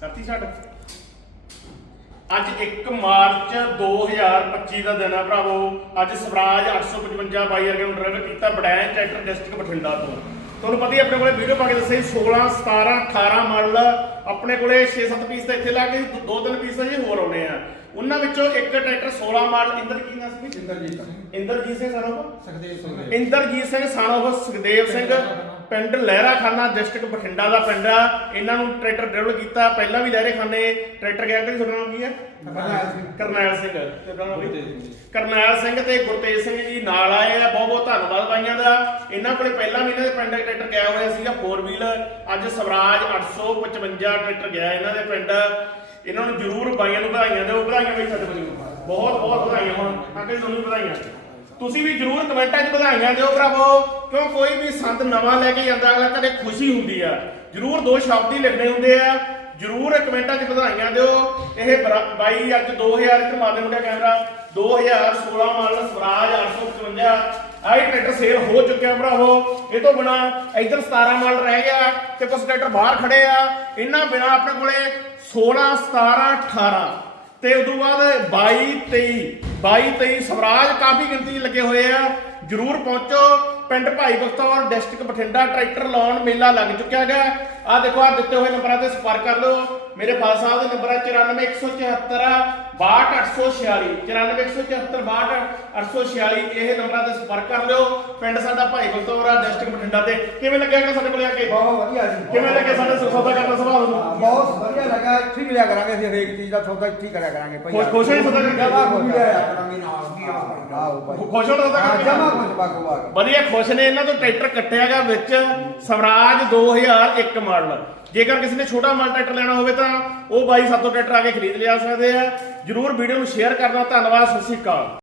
ਕਰਤੀ ਛੱਡ। ਅੱਜ 1 ਮਾਰਚ 2025 ਦਾ ਦਿਨ ਹੈ ਭਰਾਵੋ। ਅੱਜ ਸਵਰਾਜ 855 ਬਾਈ ਵਰਗੇ ਨੂੰ ਡਰਾਈਵਰ ਕੀਤਾ ਬੜੈਨ ਟਰੈਕਟਰ ਡਿਸਟ੍ਰਿਕਟ ਬਠਿੰਡਾ ਤੋਂ। ਤੁਹਾਨੂੰ ਪਤਾ ਹੀ ਆਪਣੇ ਕੋਲੇ ਵੀਡੀਓ ਪਾ ਕੇ ਦੱਸਿਆ ਸੀ 16 17 18 ਮਾਡਲ ਆਪਣੇ ਕੋਲੇ 6-7 ਪੀਸ ਤਾਂ ਇੱਥੇ ਲੱਗ ਗਏ ਦੋ ਤਿੰਨ ਪੀਸ ਅਜੇ ਹੋਰ ਆਉਣੇ ਆ। ਉਹਨਾਂ ਵਿੱਚੋਂ ਇੱਕ ਟਰੈਕਟਰ 16 ਮਾਡਲ ਇੰਦਰ ਕੀ ਨਾਮ ਸੀ। ਇੰਦਰਜੀਤ ਇੰਦਰਜੀਤ ਸਿੰਘ ਸਾਨੂੰ ਸੁਖਦੇਵ ਸਿੰਘ। ਇੰਦਰਜੀਤ ਸਿੰਘ ਸਾਨੋਫ ਸੁਖਦੇਵ ਸਿੰਘ। ਪਿੰਡ ਲਹਿਰਾ ਖਾਨਾ ਡਿਸਟ੍ਰਿਕਟ ਬਠਿੰਡਾ ਦਾ ਪਿੰਡ ਆ। ਇਹਨਾਂ ਨੂੰ ਟਰੈਕਟਰ ਡਿਵੈਲਪ ਕੀਤਾ। ਪਹਿਲਾਂ ਵੀ ਲਹਿਰੇ ਖਾਨੇ ਟਰੈਕਟਰ ਗਿਆ ਕਿ ਤੁਹਾਡਾ ਨਾਮ ਕੀ ਹੈ ਕਰਨੈਲ ਸਿੰਘ। ਸਿੰਘ? ਕਰਨੈਲ ਸਿੰਘ ਤੇ ਗੁਰਤੇਜ ਸਿੰਘ ਜੀ ਨਾਲ ਆਏ ਆ। ਬਹੁਤ ਬਹੁਤ ਧੰਨਵਾਦ ਬਾਈਆਂ ਦਾ। ਇਹਨਾਂ ਕੋਲੇ ਪਹਿਲਾਂ ਵੀ ਇਹਨਾਂ ਦੇ ਪਿੰਡ ਟਰੈਕਟਰ ਗਿਆ ਹੋਇਆ ਸੀਗਾ। 4 ਵੀਲ ਅੱਜ ਸਵਰਾਜ 855 ਟਰੈਕਟਰ ਗਿਆ ਇਹਨਾਂ ਦੇ ਪਿੰਡ। ਇਹਨਾਂ ਨੂੰ ਜ਼ਰੂਰ ਬਾਈਆਂ ਨੂੰ ਵਧਾਈਆਂ ਦਿਓ, ਵਧਾਈਆਂ ਬਈ ਸਾਡੇ ਵੱਲੋਂ। ਬਹੁਤ ਬਹੁਤ ਵਧਾਈਆਂ ਹੁਣ ਅੱਗੇ ਤੁਹਾਨੂੰ ਵੀ ਵਧਾਈਆਂ। ਤੁਸੀਂ ਵੀ ਜਰੂਰ ਕਮੈਂਟਾਂ 'ਚ ਵਧਾਈਆਂ ਦਿਓ ਭਰਾਵੋ, ਕਿਉਂ ਕੋਈ ਵੀ ਸੰਦ ਨਵਾਂ ਲੈ ਕੇ ਜਾਂਦਾ, ਅਗਲਾ ਕਦੇ ਖੁਸ਼ੀ ਹੁੰਦੀ ਆ। ਜਰੂਰ ਦੋ ਸ਼ਬਦ ਹੀ ਲਿਖਣੇ ਹੁੰਦੇ ਆ। ਜਰੂਰ ਕਮੈਂਟਾਂ 'ਚ ਵਧਾਈਆਂ ਦਿਓ। ਇਹ ਬਰਾ- ਬਾਈ ਅੱਜ 2000 ਇੱਕ ਮਾਰਦੇ ਮੁੰਡਾ ਕੈਮਰਾ 2016 ਮਾਡਲ ਸਵਰਾਜ 855 ਆਈ ਟਰੈਕਟਰ ਸੇਲ ਹੋ ਚੁੱਕਿਆ ਭਰਾਵੋ। ਇਹ ਤੋਂ ਬਿਨਾ ਇੱਧਰ 17 ਮਾਲ ਰਹਿ ਗਿਆ ਤੇ ਕੁਝ ਟਰੈਕਟਰ ਬਾਹਰ ਖੜੇ ਆ। ਇਹਨਾਂ ਬਿਨਾ ਆਪਣੇ ਕੋਲੇ 16 17 18 ਤੇ ਉਦੋਂ ਬਾਅਦ 22 23 22 23 ਸਵਰਾਜ ਕਾਫੀ ਗਿਣਤੀ 'ਚ ਲੱਗੇ ਹੋਏ ਆ। ਜਰੂਰ ਪਹੁੰਚੋ। ਪਿੰਡ ਭਾਈ ਬਖਤੌਰ ਡਿਸਟ੍ਰਿਕਟ ਬਠਿੰਡਾ ਟਰੈਕਟਰ ਲਾਉਣ ਮੇਲਾ ਲੱਗ ਚੁੱਕਿਆ ਹੈਗਾ। ਆ ਦੇਖੋ ਆ ਦਿੱਤੇ ਹੋਏ ਨੰਬਰਾਂ ਤੇ ਸੰਪਰਕ ਕਰ ਲਓ। ਮੇਰੇ ਫਾਦਰ ਸਾਹਿਬ ਦੇ ਨੰਬਰ ਹੈ 94174 62846 94174 ਇਹ ਨੰਬਰਾਂ ਤੇ ਸੰਪਰਕ ਕਰ ਲਿਓ। ਪਿੰਡ ਸਾਡਾ ਭਾਈ ਬਖਤੌਰ ਆ ਡਿਸਟ੍ਰਿਕਟ ਬਠਿੰਡਾ ਤੇ। ਕਿਵੇਂ ਲੱਗਿਆ ਕਿ ਸਾਡੇ ਕੋਲੇ ਆ ਕੇ? ਬਹੁਤ ਵਧੀਆ ਜੀ ਕਿਵੇਂ ਲੱਗਿਆ ਸਾਡੇ ਸੌਦਾ ਕਰਦਾ ਸੁਭਾਅ ਨੂੰ ਬਹੁਤ ਵਧੀਆ ਲੱਗਾ ਇੱਥੇ ਹੀ ਲਿਆ ਕਰਾਂਗੇ ਅਸੀਂ ਹਰੇਕ ਚੀਜ਼ ਦਾ ਸੌਦਾ ਇੱਥੇ ਹੀ ਕਰਿਆ ਕਰਾਂਗੇ ਭਾਈ। ਖੁਸ਼- ਖੁਸ਼ ਹੋਏ ਸੌਦਾ ਕਰਾਂਗੇ ਨਾਲ ਆਓ ਭਾਈ। ਖੁਸ਼ ਹੋ ਤਾਂ ਸੌਦਾ ਕਰਕੇ? ਜਮਾ ਵਧੀਆ ਖੁਸ਼ ਨੇ, ਇਹਨਾਂ ਤੋਂ ਟਰੈਕਟਰ ਕੱਟਿਆਗਾ ਵਿੱਚ ਸਵਰਾਜ 2001 ਮਾਡਲ। ਜੇਕਰ ਕਿਸੇ ਨੇ ਛੋਟਾ ਮਾਡਲ ਟਰੈਕਟਰ ਲੈਣਾ ਹੋਵੇ ਤਾਂ ਉਹ ਬਾਈ ਸਾਤੋਂ ਟਰੈਕਟਰ ਆ ਕੇ ਖਰੀਦ ਲਿਆ ਸਕਦੇ ਆ। ਜਰੂਰ ਵੀਡੀਓ ਨੂੰ ਸ਼ੇਅਰ ਕਰਨਾ ਧੰਨਵਾਦ, ਸਤਿ ਸ਼੍ਰੀ ਅਕਾਲ।